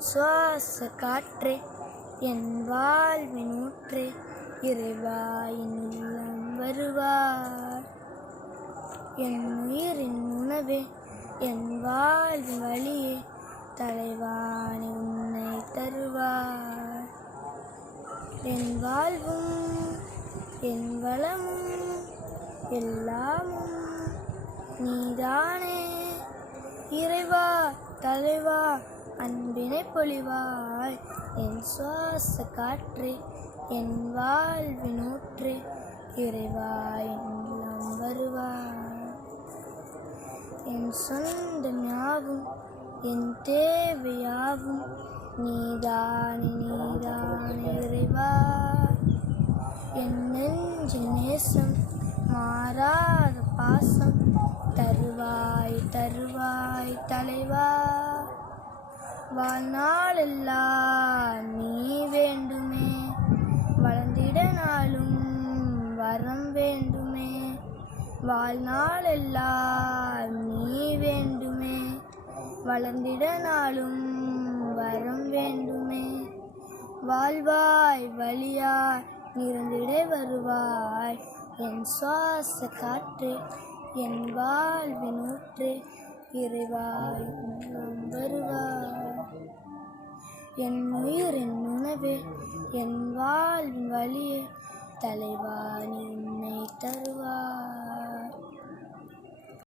சுவாச காற்றே, என் வாழ்வின் ஊற்றே, இறைவா என் உள்ளம் வருவாய். என் உயிரின் உணவே, என் வாழ்வின் வழியே, தலைவா நீ உன்னை தருவாய். என் வாழ்வும் என் வளமும் எல்லாமும் நீதானே. இறைவா தலைவா அன்பினை பொழிவாய். என் சுவாச காற்றே, என் வாழ்வின் ஊற்றே, இறைவா என் உள்ளம் வருவாய். என் சொந்தம் யாவும் என் தேவையாவும் நீதானே நீதானே இறைவா. என் நெஞ்சின் நேசம் மாறாத பாசம் தருவாய் தருவாய் தலைவா. வாழ்நாளெல்லாம் நீ வேண்டுமே, வளர்ந்திட நாளும் வரம் வேண்டுமே. வாழ்நாளெல்லாம் நீ வேண்டுமே, வளர்ந்திட நாளும் வரம் வேண்டுமே. வாழ்வாய் வழியாய் நிறந்திட வருவாய். என் சுவாச காற்றே, என் வாழ்வின் ஊற்றே, இறைவா உள்ளம் வருவாய். என் உயிரின் உணவே, என் வாழ்வின் வழியே, தலைவா நீ உன்னை தருவாய்.